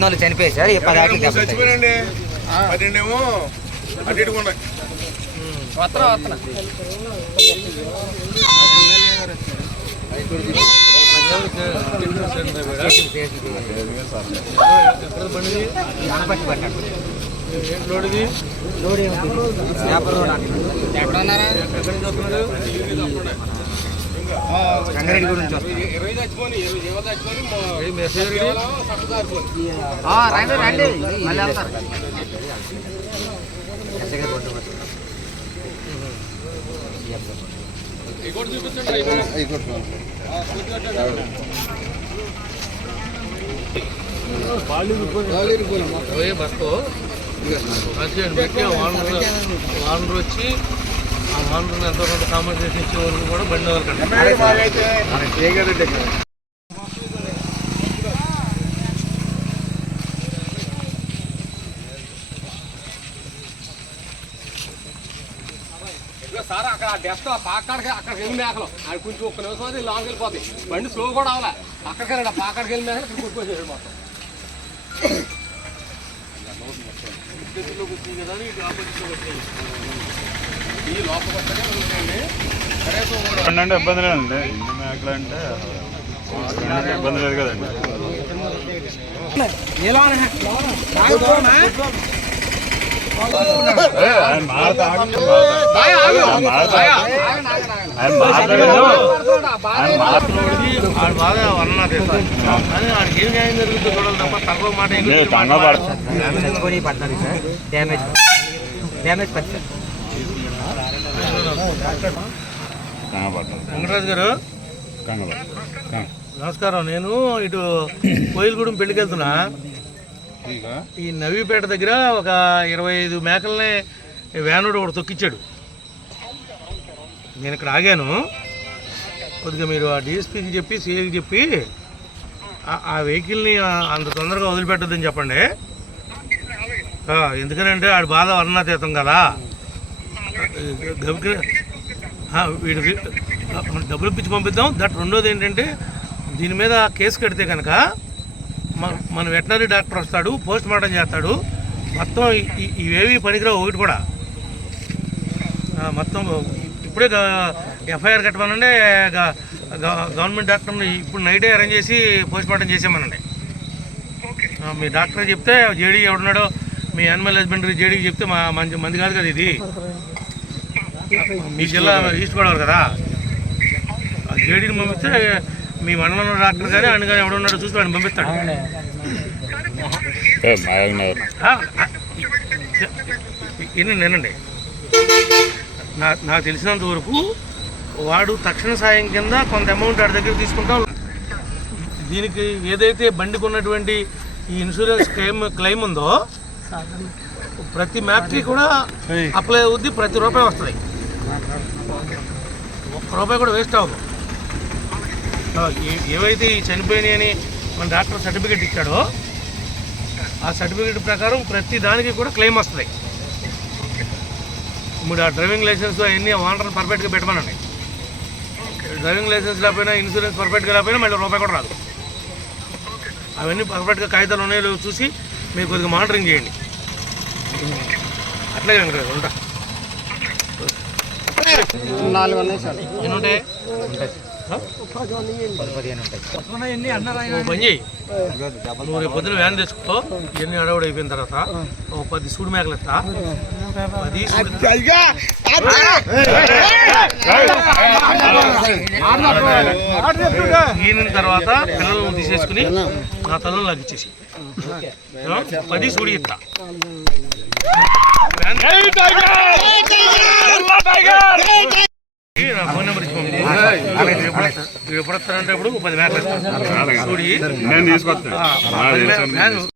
14 చనిపోయాయి sir. 10 ఆటలు చచ్చిపోయానండి. 12 ఏమో అటు ఇటు ఉన్నాయి. రంగారెడ్డి గురించి బస్తో పెట్టి వానర్ వచ్చి ఆ వానర్ని ఎంతో కొంత కాంపన్సేషన్ ఇచ్చే వరకు కూడా బండి వదలకండి. సార్ అక్కడ డెస్ట్ పాకాడికి అక్కడికి వెళ్ళి మేకలు అది కొంచెం ఒక్క నిమిషం అది లాంగ్ వెళ్ళిపోతాయి. బండి స్లో కూడా అవ్వాలి. అక్కడికి వెళ్ళాడు పాకాడికి వెళ్ళి మేకలు ఇక్కడ కొట్టుకొచ్చాడు మొత్తం. ఈ లోపల అంటే ఇబ్బంది లేదండి. ఇంటి మేకలు అంటే ఇబ్బంది లేదు కదండి. బాగా అన్నది కానీ ఆడికి ఏం న్యాయం జరుగుతుందో చూడాలి తప్ప తక్కువ మాట వెంకటరాజు గారు నమస్కారం. నేను ఇటు కోయిలగూడెం పెళ్లికి వెళ్తున్నా. ఈ నవీపేట దగ్గర ఒక 25 మేకల్ని వ్యానుడు ఒకటి తొక్కిచ్చాడు. నేను ఇక్కడ ఆగాను. కొద్దిగా మీరు ఆ డిఎస్పీకి చెప్పి సిఐకి చెప్పి ఆ వెహికల్ని అంత తొందరగా వదిలిపెట్టద్దని చెప్పండి. ఎందుకనంటే ఆడి బాధ వర్ణాతీతం కదా. వీడికి డబ్బులు ఇప్పించి పంపిద్దాం. రెండోది ఏంటంటే దీని మీద కేసు కడితే కనుక మన వెటనరీ డాక్టర్ వస్తాడు, పోస్ట్ మార్టం చేస్తాడు. మొత్తం ఇవేవి పనికిరావు. ఒకటి కూడా మొత్తం ఇప్పుడే ఎఫ్ఐఆర్ కట్టమనండి. గవర్నమెంట్ డాక్టర్ని ఇప్పుడు నైటే అరేంజ్ చేసి పోస్ట్ మార్టం చేసామనండి. మీ డాక్టర్ చెప్తే జేడీ ఎవడున్నాడో మీ యానిమల్ హస్బెండరీ జేడీకి చెప్తే మంది కాదు కదా ఇది. మీ జిల్లా ఈస్ట్ గోదావరి కదా. ఆ జేడీని పంపిస్తే మీ మండలంలో డాక్టర్ కానీ ఆయన కానీ ఎవడున్నాడో చూసి వాడిని పంపిస్తాడు. నేనండి నాకు తెలిసినంత వరకు వాడు తక్షణ సాయం కింద కొంత అమౌంట్ వాడి దగ్గర తీసుకుంటాం. దీనికి ఏదైతే బండికి ఉన్నటువంటి ఈ ఇన్సూరెన్స్ క్లెయిమ్ ఉందో ప్రతి మ్యాప్కి కూడా అప్లై అవుద్ది. ప్రతి రూపాయి వస్తుంది. ఒక్క రూపాయి కూడా వేస్ట్ అవ్వదు. ఏవైతే ఈ చనిపోయినాయి అని మన డాక్టర్ సర్టిఫికేట్ ఇచ్చాడో ఆ సర్టిఫికేట్ ప్రకారం ప్రతి దానికి కూడా క్లెయిమ్ వస్తుంది. ఇప్పుడు ఆ డ్రైవింగ్ లైసెన్స్ అవన్నీ ఓనర్ని పర్ఫెక్ట్గా పెట్టమనండి. డ్రైవింగ్ లైసెన్స్ లేకపోయినా ఇన్సూరెన్స్ పర్ఫెక్ట్గా లేకపోయినా మళ్ళీ రూపాయి కూడా రాదు. అవన్నీ పర్ఫెక్ట్గా కాగితాలు ఉన్నాయో చూసి మీరు కొద్దిగా మానిటరింగ్ చేయండి. అట్లాగే వెంకటరాజు ఉంటా. 4 ఉన్నాయి సార్. ఎన్ని ఉంటాయి? 15 ఉంటాయి. పని చేయి. నువ్వు రేపు పొద్దున వ్యాన్ తెచ్చుకో. ఇవన్నీ అడవుడు అయిపోయిన తర్వాత 10 సూడి మేకలు ఇస్తా. 10 ఈయన తర్వాత పిల్లలను తీసేసుకుని నా తలను నాకు ఇచ్చేసి 10 సూడి ఇస్తా. నా ఫోన్ నెంబర్ ఇచ్చి ఎప్పుడు వస్తానంటే ఇప్పుడు 10 మేకలు ఇస్తాను.